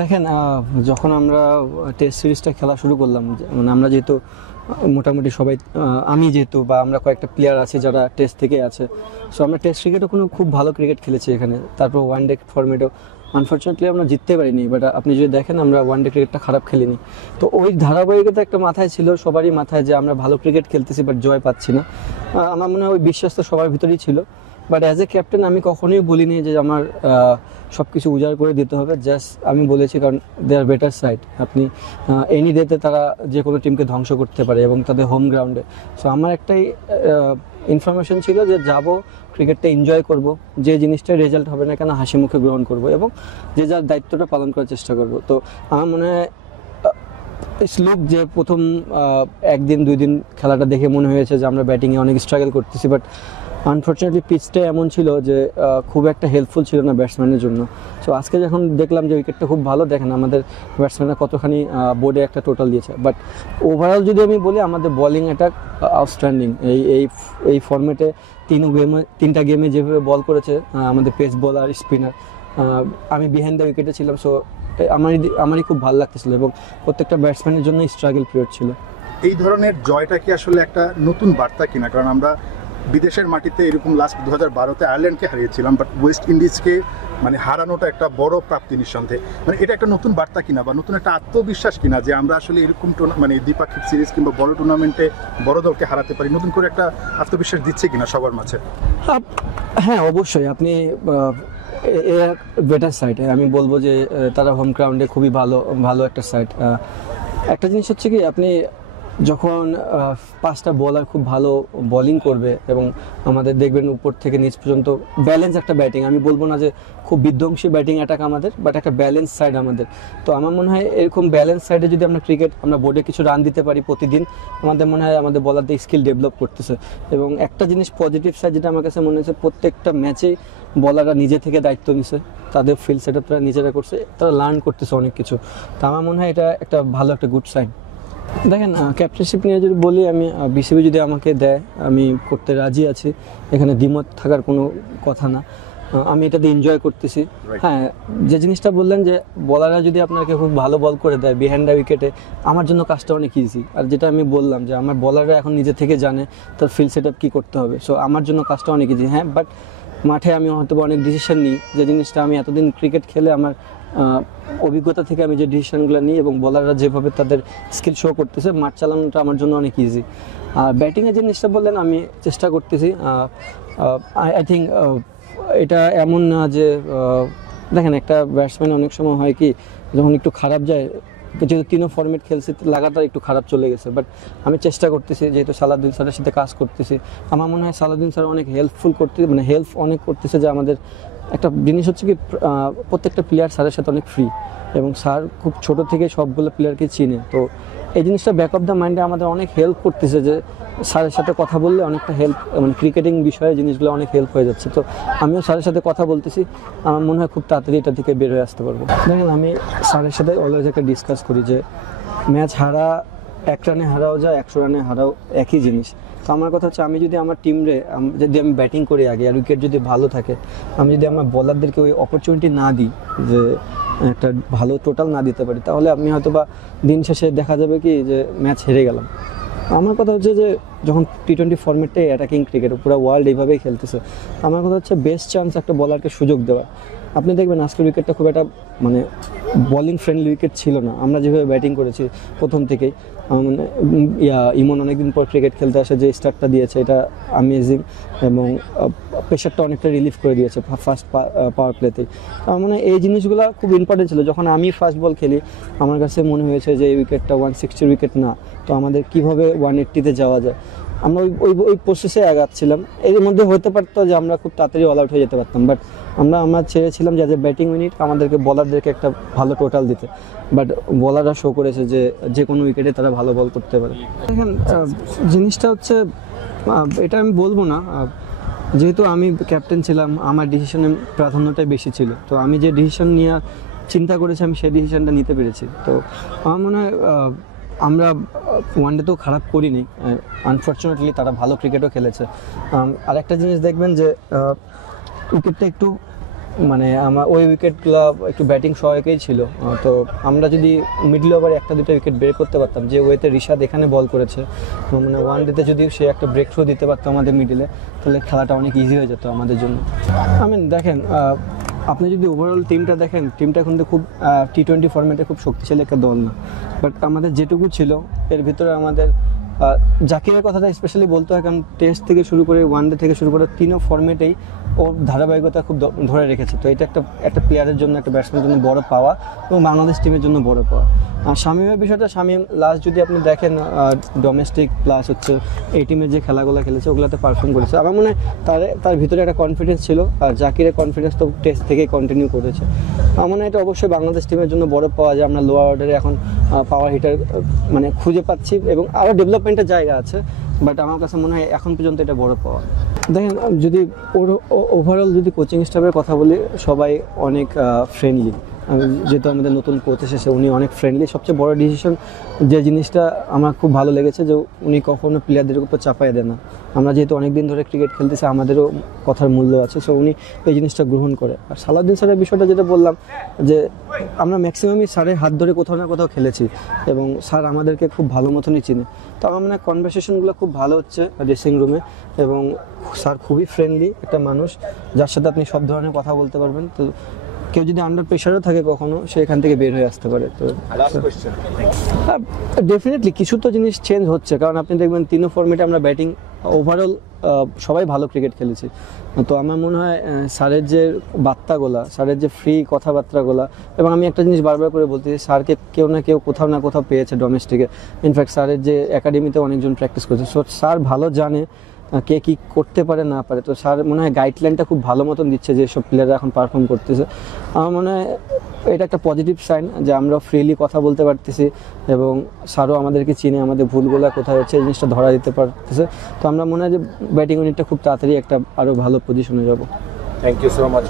দেখেন, যখন আমরা টেস্ট সিরিজটা খেলা শুরু করলাম, মানে আমরা যেহেতু মোটামুটি সবাই, আমি যেহেতু বা আমরা কয়েকটা প্লেয়ার আছি যারা টেস্ট থেকে আছে, সো আমরা টেস্ট ক্রিকেটও খুব ভালো ক্রিকেট খেলেছি এখানে। তারপর ওয়ান ডে ফরম্যাটেও আনফর্চুনেটলি আমরা জিততে পারিনি, বাট আপনি যদি দেখেন আমরা ওয়ান ডে ক্রিকেটটা খারাপ খেলিনি। তো ওই ধারাবাহিকতা একটা মাথায় ছিল, সবারই মাথায়, যে আমরা ভালো ক্রিকেট খেলতেছি বাট জয় পাচ্ছি না। আমার মনে হয় ওই বিশ্বাস তো সবার ভিতরেই ছিল। বাট অ্যাজ এ ক্যাপ্টেন আমি কখনোই বলিনি যে আমার সব কিছু উজাড় করে দিতে হবে। জাস্ট আমি বলেছি কারণ দে আর বেটার সাইড। আপনি এনি ডেতে তারা যে কোনো টিমকে ধ্বংস করতে পারে এবং তাদের হোম গ্রাউন্ডে। সো আমার একটাই ইনফরমেশন ছিল যে যাব, ক্রিকেটটা এনজয় করব, যে জিনিসটার রেজাল্ট হবে না কেন হাসি মুখে গ্রহণ করব এবং যে যার দায়িত্বটা পালন করার চেষ্টা করব। তো আমার মনে হয় শ্লোক যে প্রথম একদিন দুই দিন খেলাটা দেখে মনে হয়েছে যে আমরা ব্যাটিংয়ে অনেক স্ট্রাগল করতেছি, বাট আনফর্চুনেটলি পিচটা এমন ছিল যে খুব একটা হেল্পফুল ছিল না ব্যাটসম্যানের জন্য। সো আজকে যখন দেখলাম যে উইকেটটা খুব ভালো, দেখেন আমাদের ব্যাটসম্যানরা কতখানি বোর্ডে একটা টোটাল দিয়েছে। বাট ওভারঅল যদি আমি বলি, আমাদের বলিং অ্যাটাক আউটস্ট্যান্ডিং। এই ফর্মেটে তিনটা গেমে যেভাবে বল করেছে আমাদের পেস বলার, স্পিনার, আমি বিহাইন্ড দ্য উইকেটে ছিলাম। সো আমারই খুব ভালো লাগতেছিল এবং প্রত্যেকটা ব্যাটসম্যানের জন্য স্ট্রাগল পিরিয়ড ছিল। এই ধরনের জয়টা কি আসলে একটা নতুন বার্তা কিনা? কারণ আমরা বিদেশের মাটিতে এরকম লাস্ট 2012-তে আয়ারল্যান্ডকে হারিয়েছিলাম, বাট ওয়েস্ট ইন্ডিজকে মানে হারানোটা একটা বড় প্রাপ্তি নিঃসন্দেহে। মানে এটা একটা নতুন বার্তা কিনা বা নতুন একটা আত্মবিশ্বাস কিনা যে আমরা আসলে এরকম মানে দ্বিপাক্ষিক সিরিজ কিংবা বড় টুর্নামেন্টে বড় দলকে হারাতে পারি, নতুন করে একটা আত্মবিশ্বাস দিচ্ছে কিনা সবার মাঝে? হ্যাঁ, অবশ্যই। আপনি এর বেটার সাইড, আমি বলবো যে তারা হোম গ্রাউন্ডে খুবই ভালো একটা সাইড। একটা জিনিস হচ্ছে কি, আপনি যখন পাঁচটা বলার খুব ভালো বোলিং করবে এবং আমাদের দেখবেন উপর থেকে নিচ পর্যন্ত ব্যালেন্স একটা ব্যাটিং, আমি বলবো না যে খুব বিধ্বংসী ব্যাটিং অ্যাটাক আমাদের, বাট একটা ব্যালেন্স সাইড আমাদের। তো আমার মনে হয় এরকম ব্যালেন্স সাইডে যদি আমরা বোর্ডে কিছু রান দিতে পারি প্রতিদিন, আমাদের মনে হয় আমাদের বলারদের স্কিল ডেভেলপ করতেছে। এবং একটা জিনিস পজিটিভ সাইড যেটা আমার কাছে মনে হচ্ছে, প্রত্যেকটা ম্যাচেই বলাররা নিজে থেকে দায়িত্ব নিছে, তাদের ফিল্ড সেট আপটা নিজেরা করছে, তারা লার্ন করতেছে অনেক কিছু। তো আমার মনে হয় এটা একটা ভালো একটা গুড সাইন। দেখেন, ক্যাপ্টেনশিপ নিয়ে যদি বলি, আমি বিসিবি যদি আমাকে দেয় আমি করতে রাজি আছি, এখানে দ্বিমত থাকার কোনো কথা না। আমি এটাতে এনজয় করতেছি। হ্যাঁ, যে জিনিসটা বললেন যে বলাররা যদি আপনাকে খুব ভালো বল করে দেয় বিহাইন্ড দ্য উইকেটে, আমার জন্য কাজটা অনেক ইজি। আর যেটা আমি বললাম যে আমার বলাররা এখন নিজে থেকে জানে তার ফিল্ড সেট আপ কী করতে হবে, সো আমার জন্য কাজটা অনেক ইজি। হ্যাঁ, বাট মাঠে আমি হয়তো অনেক ডিসিশন নিই, যে জিনিসটা আমি এতদিন ক্রিকেট খেলে আমার অভিজ্ঞতা থেকে আমি যে ডিসিশনগুলো নিই এবং বলাররা যেভাবে তাদের স্কিল শো করতেছে, মাঠ চালানোটা আমার জন্য অনেক ইজি। আর ব্যাটিংয়ের যে জিনিসটা বললেন, আমি চেষ্টা করতেছি। আই থিঙ্ক এটা এমন না যে দেখেন, একটা ব্যাটসম্যান অনেক সময় হয় কি, যখন একটু খারাপ যায়, যেহেতু তিনও ফর্মেট খেলছি লাগাতার একটু খারাপ চলে গেছে, বাট আমি চেষ্টা করতেছি, যেহেতু সালাউদ্দিন স্যারের সাথে কাজ করতেছি, আমার মনে হয় সালাউদ্দিন স্যার অনেক হেল্পফুল হেল্প অনেক করতেছে। যে আমাদের একটা জিনিস হচ্ছে কি, প্রত্যেকটা প্লেয়ার স্যারের সাথে অনেক ফ্রি এবং স্যার খুব ছোট থেকে সবগুলো প্লেয়ারকে চিনে। তো এই জিনিসটা ব্যাক অফ দ্য মাইন্ডে আমাদের অনেক হেল্প করতেছে, যে স্যারের সাথে কথা বললে অনেকটা হেল্প, মানে ক্রিকেটিং বিষয়ে জিনিসগুলো অনেক হেল্প হয়ে যাচ্ছে। তো আমিও স্যারের সাথে কথা বলতেছি, আমার মনে হয় খুব তাড়াতাড়ি এটা থেকে বের হয়ে আসতে পারবো। দেখেন, আমি স্যারের সাথে অলওয়েজ একটা ডিসকাস করি যে ম্যাচ হারা 1 রানে হারাও যায়, 100 রানে হারাও একই জিনিস। তো আমার কথা হচ্ছে, আমি যদি আমার টিমরে যদি আমি ব্যাটিং করি আগে আর উইকেট যদি ভালো থাকে, আমি যদি আমার বলারদেরকে ওই অপরচুনিটি না দিই, যে একটা ভালো টোটাল না দিতে পারি, তাহলে আমি হয়তো বা দিন শেষে দেখা যাবে কি যে ম্যাচ হেরে গেলাম। আমার কথা হচ্ছে যে যখন টি20 ফর্মেটটাই অ্যাটাকিং ক্রিকেট, পুরো ওয়ার্ল্ড এইভাবেই খেলতেছে, আমার কথা হচ্ছে বেস্ট চান্স একটা বলারকে সুযোগ দেওয়া। আপনি দেখবেন আজকের উইকেটটা খুব একটা মানে বলিং ফ্রেন্ডলি উইকেট ছিল না। আমরা যেভাবে ব্যাটিং করেছি প্রথম থেকেই, মানে ইমন অনেকদিন পর ক্রিকেট খেলতে আসে, যে স্টার্টটা দিয়েছে এটা অ্যামেজিং এবং প্রেশারটা অনেকটা রিলিফ করে দিয়েছে ফার্স্ট পাওয়ার প্লেতেই। আমার মনে হয় এই জিনিসগুলো খুব ইম্পর্টেন্ট ছিল। যখন আমি ফার্স্ট বল খেলি, আমার কাছে মনে হয়েছে যে এই উইকেটটা 160 উইকেট না, তো আমাদের কীভাবে 180-তে যাওয়া যায়, আমরা ওই প্রসেসে আগাচ্ছিলাম। এর মধ্যে হতে পারতো যে আমরা খুব তাড়াতাড়ি অল আউট হয়ে যেতে পারতাম, বাট আমরা ছেড়েছিলাম যে ব্যাটিং ইউনিট আমাদেরকে বলারদেরকে একটা ভালো টোটাল দিতে। বাট বলাররা শো করেছে যে কোনো উইকেটে তারা ভালো বল করতে পারে। দেখেন, জিনিসটা হচ্ছে, এটা আমি বলবো না, যেহেতু আমি ক্যাপ্টেন ছিলাম, আমার ডিসিশনের প্রাধান্যটাই বেশি ছিল। তো আমি যে ডিসিশন নিয়ে চিন্তা করেছি, আমি সেই ডিসিশনটা নিতে পেরেছি। তো আমার মনে হয় আমরা ওয়ানডেতেও খারাপ করিনি, আনফর্চুনেটলি তারা ভালো ক্রিকেটও খেলেছে। আর একটা জিনিস দেখবেন যে উইকেটটা একটু মানে আমার ওই উইকেটগুলো একটু ব্যাটিং সহায়কই ছিল। তো আমরা যদি মিডল ওভারে একটা দুটো উইকেট বের করতে পারতাম, যে ওয়েতে রিশাদ এখানে বল করেছে, মানে ওয়ান ডেতে যদি সে একটা ব্রেক থ্রো দিতে পারতো আমাদের মিডলে, তাহলে খেলাটা অনেক ইজি হয়ে যেত আমাদের জন্য। দেখেন, আপনি যদি ওভারঅল টিমটা দেখেন, টিমটা এখন তো খুব T20 ফরম্যাটে খুব শক্তিশালী একটা দল না, বাট আমাদের যেটুকু ছিল এর ভিতরে আমাদের জাকিরের কথাটা স্পেশালি বলতে হয়, কারণ টেস্ট থেকে শুরু করে ওয়ানডে থেকে শুরু করে তিনও ফরম্যাটেই ওর ধারাবাহিকতা খুব ধরে রেখেছে। তো এটা একটা প্লেয়ারের জন্য, একটা ব্যাটসম্যানের জন্য বড় পাওয়া, এবং বাংলাদেশ টিমের জন্য বড় পাওয়া। আর শামীমের বিষয়টা, শামীম লাস্ট যদি আপনি দেখেন ডোমেস্টিক প্লাস হচ্ছে এই টিমের যে খেলাগুলো খেলেছে ওগুলোতে পারফর্ম করেছে। আমার মনে হয় তার ভিতরে একটা কনফিডেন্স ছিল, আর জাকিরের কনফিডেন্স তো টেস্ট থেকেই কন্টিনিউ করেছে। আমার মনে হয় এটা অবশ্যই বাংলাদেশ টিমের জন্য বড় পাওয়া, যে আমরা লোয়ার অর্ডারে এখন পাওয়ার হিটার মানে খুঁজে পাচ্ছি, এবং আরও ডেভেলপমেন্টের জায়গা আছে, বাট আমার কাছে মনে হয় এখন পর্যন্ত এটা বড় পাওয়া। দেখেন, যদি ওভারঅল যদি কোচিং স্টাফের কথা বলি, সবাই অনেক ফ্রেন্ডলি। যেহেতু আমাদের নতুন কোচ এসেছে, উনি অনেক ফ্রেন্ডলি। সবচেয়ে বড় ডিসিশন যে জিনিসটা আমার খুব ভালো লেগেছে, যে উনি কখনো প্লেয়ারদের উপর চাপাই দেন না। আমরা যেহেতু অনেক দিন ধরে ক্রিকেট খেলতেছি, আমাদেরও কথার মূল্য আছে, সো উনি এই জিনিসটা গ্রহণ করে। আর সালাউদ্দিন স্যারের বিষয়টা যেটা বললাম, যে আমরা ম্যাক্সিমামই স্যারের হাত ধরে কোথাও না কোথাও খেলেছি, এবং স্যার আমাদেরকে খুব ভালো মতনই চিনে। তো আমার মনে হয় কনভারসেশনগুলো খুব ভালো হচ্ছে ড্রেসিং রুমে, এবং স্যার খুবই ফ্রেন্ডলি একটা মানুষ, যার সাথে আপনি সব ধরনের কথা বলতে পারবেন। তো কেউ যদি আন্ডার প্রেশারও থাকে কখনো, সে এখান থেকে বের হয়ে আসতে পারে। তো ডেফিনেটলি কিছু তো জিনিস চেঞ্জ হচ্ছে, কারণ আপনি দেখবেন তিনও ফর্মেটে আমরা ব্যাটিং ওভারঅল সবাই ভালো ক্রিকেট খেলেছি। তো আমার মনে হয় স্যারের যে বার্তাগুলা, স্যারের যে ফ্রি কথাবার্তাগুলা, এবং আমি একটা জিনিস বারবার করে বলতেছি, স্যারকে কেউ না কেউ কোথাও না কোথাও পেয়েছে ডোমেস্টিকে। ইনফ্যাক্ট স্যারের যে একাডেমিতে অনেকজন প্র্যাকটিস করছে, সো স্যার ভালো জানে কে কী করতে পারে না পারে। তো স্যার মনে হয় গাইডলাইনটা খুব ভালো মতন দিচ্ছে, যে সব প্লেয়াররা এখন পারফর্ম করতেছে। আমার মনে হয় এটা একটা পজিটিভ সাইন, যে আমরা ফ্রিলি কথা বলতে পারতেছি, এবং স্যারও আমাদেরকে চিনে, আমাদের ভুলগুলো কোথায় হচ্ছে এই জিনিসটা ধরা দিতে পারতেছে। তো আমরা মনে হয় যে ব্যাটিং ইউনিটটা খুব তাড়াতাড়ি একটা আরও ভালো পজিশনে যাব। Thank you so much.